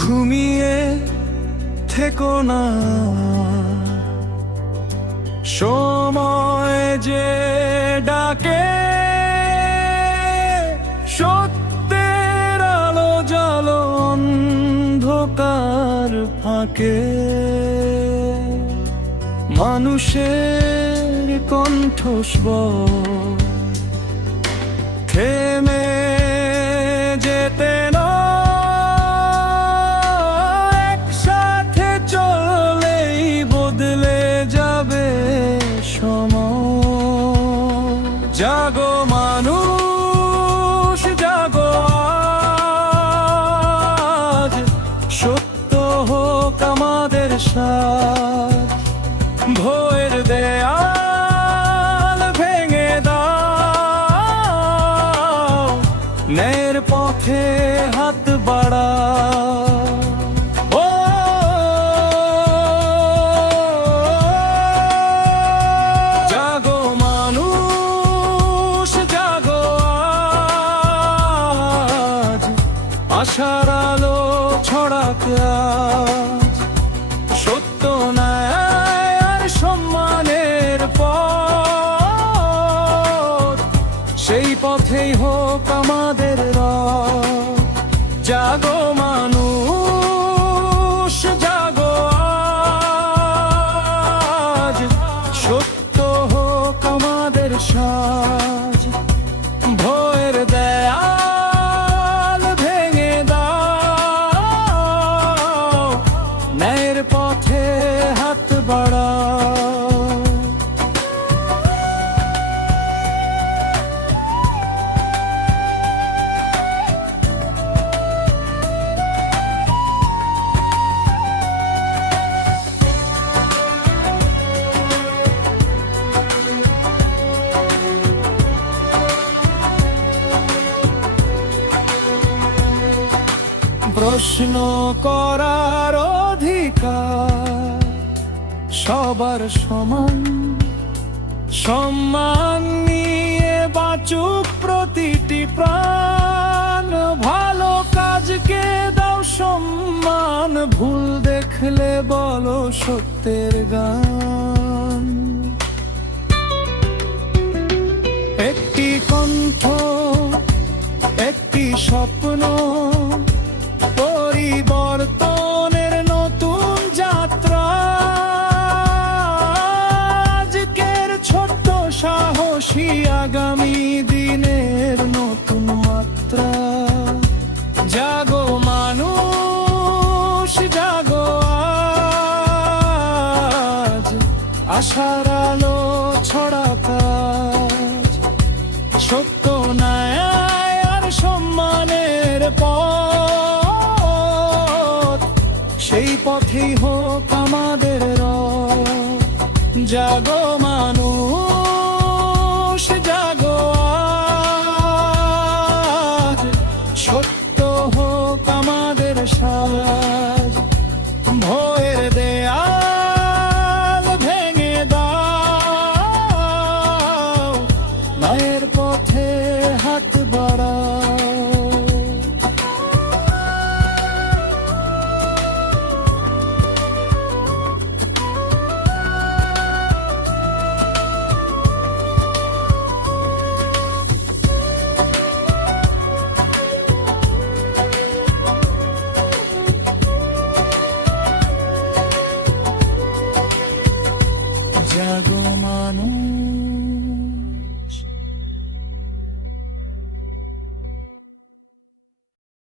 ঘুমিয়ে থেকো না, সময় যে ডাকে সত্যের আলো জালো অন্ধকার ফাঁকে। মানুষের কণ্ঠস্বর থেমে যেতে একসাথে চলেই বদলে যাবে সময়। জাগো মানুষ জাগো আজ, সত্য হোক আমাদের সাথ। ভয়ের দেয়াল ভেঙে দাও, ন্যায়ের পথে হাত বাড়াও। ও জাগো মানুষ জাগো আজ, আশার আলো ছড়াক আজ। সত্য ন্যায় আর সম্মানের পথ, সেই পথেই হোক আমাদের রথ। জাগো মানুষ জাগো আজ, সত্য হোক আমাদের সাজ। ভয়ের দেয়াল ভেঙে দাও, ন্যায়ের পথে হাত বাড়াও। প্রশ্ন করার অধিকার সবার সমান, সম্মান নিয়ে বাঁচুক প্রতিটি প্রাণ। ভালো কাজকে দাও সম্মান, ভুল দেখলে বলো সত্যের গান। একটি কণ্ঠ একটি স্বপ্ন, পরিবর্তনের নতুন যাত্রা। আজকের ছোট্ট সাহসী আগামী দিনের নতুন মাত্রা। জাগো মানুষ জাগো আজ, আশার আলো ছড়াক আজ। সত্য ন্যায় আর সম্মানের পথ, সেই পথেই হোক আমাদের রথ। জাগো মানুষ জাগো আজ, সত্য হোক আমাদের সাজ। ভয়ের দেয়াল ভেঙে দাও, মায়ের পথে হাত বাড়াও। জাগো মানুষ